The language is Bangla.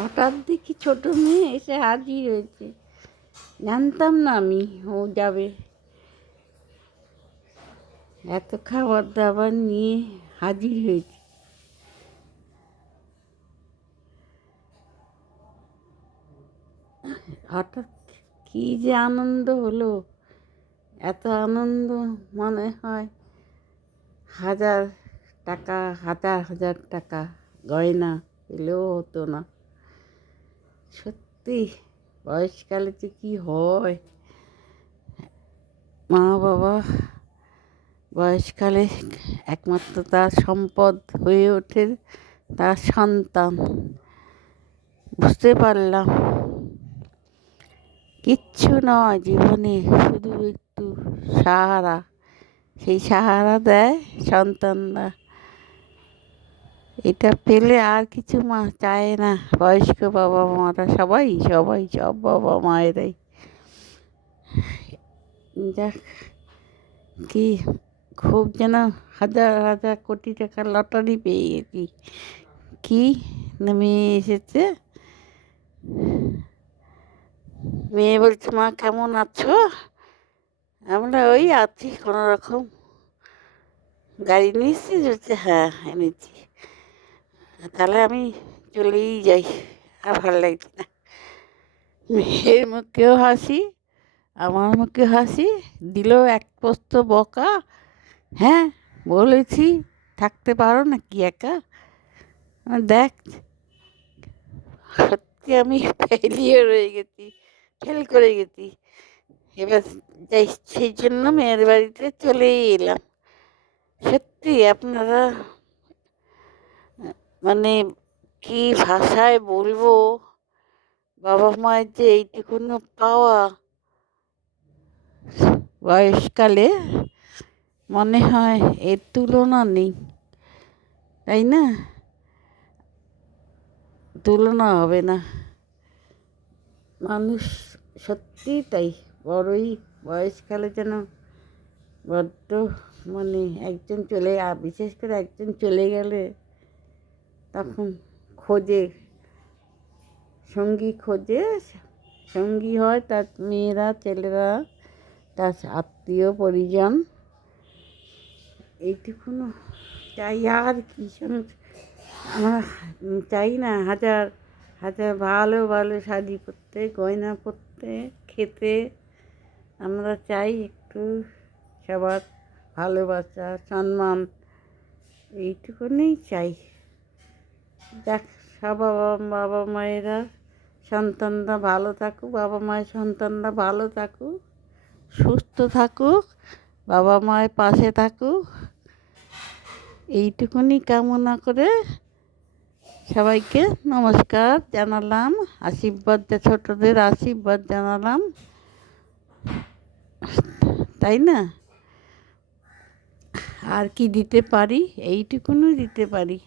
হঠাৎ দেখি ছোট মেয়ে এসে হাজির হয়েছে। জানতাম না আমি ও যাবে। এত খাবার দাবার নিয়ে হাজির হয়েছে। হঠাৎ কি যে আনন্দ হলো, এত আনন্দ মনে হয় হাজার টাকা, হাজার হাজার টাকা গয়না এলেও হতো না। সত্যি বয়সকালে যে কি হয়, মা বাবা বয়সকালে একমাত্র তার সম্পদ হয়ে ওঠে তার সন্তান। বুঝতে পারলাম কিচ্ছু নয় জীবনে, শুধু একটু সাহারা। সেই সাহারা দেয় সন্তানরা। এটা পেলে আর কিছু মা চায় না। বয়স্ক বাবা মারা সবাই সবাই সব বাবা মায়েরাই। যাক, কি খুব যেন হাজার হাজার কোটি টাকার লটারি পেয়ে গেছি। কি নেমে এসেছে। মেয়ে বলছে, মা কেমন আছো? আমরা ওই আছি কোনো রকম। গাড়ি নিয়েছিস? বলছে হ্যাঁ এনেছি। তাহলে আমি চলেই যাই, আর ভালো লাগছে না। মেয়ের মুখেও হাসি, আমার মুখে হাসি, দিল এক পোস্ত বকা। হ্যাঁ বলেছি থাকতে পারো না কি একা? দেখ, সত্যি আমি ফেলিয়ে রয়ে গেছি, ফেল করে গেছি। এবার যাই, সেই জন্য মেয়ের বাড়িতে চলেই এলাম। সত্যি আপনারা মানে কি ভাষায় বলবো, বাবা মায়ের যে এইটুকুনো পাওয়া বয়সকালে, মনে হয় এর তুলনা নেই, তাই না? তুলনা হবে না। মানুষ সত্যি তাই, বড়ই বয়সকালে যেন বড্ড মানে একজন চলে, বিশেষ করে একজন চলে গেলে তখন খোঁজে, সঙ্গী খোঁজে। সঙ্গী হয় তার মেয়েরা, ছেলেরা, তার আত্মীয় পরিজন। এইটুকুনো চাই, আর কি আমরা চাই না হাজার হাজার ভালো ভালো শাড়ি পরতে, গয়না পরতে, খেতে। আমরা চাই একটু সবার ভালোবাসা, সম্মান, এইটুকুনি চাই। দেখ, সব বাবা মায়েরা সন্তানরা ভালো থাকুক, বাবা মায়ের সন্তানরা ভালো থাকুক, সুস্থ থাকুক, বাবা মায়ের পাশে থাকুক, এইটুকুনি কামনা করে সবাইকে নমস্কার জানালাম। আশীর্বাদ, ছোটদের আশীর্বাদ জানালাম, তাই না? আর কি দিতে পারি? এইটুকুনি দিতে পারি।